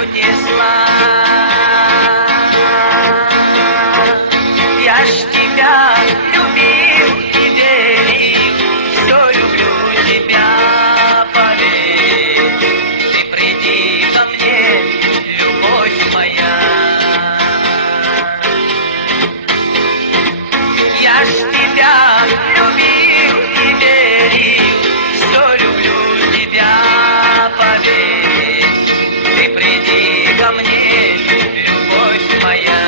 унесла. Я ж тебя любил и верил, все люблю тебя, поверь. Ты приди ко мне, любовь моя. Я ж тебя любил и верил, все люблю тебя, поверь. Ты приди ко мне, любовь моя.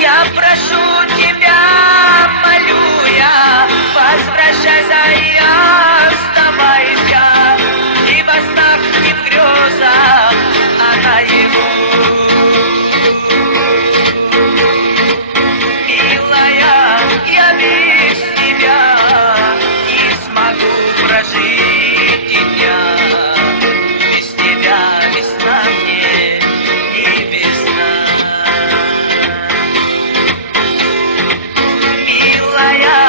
Я прошу тебя, молю я, возвращайся и оставайся, и во снах, и в грезах, а наяву. Милая, я без тебя не смогу прожить и дня. Без тебя весна мне не весна. Милая,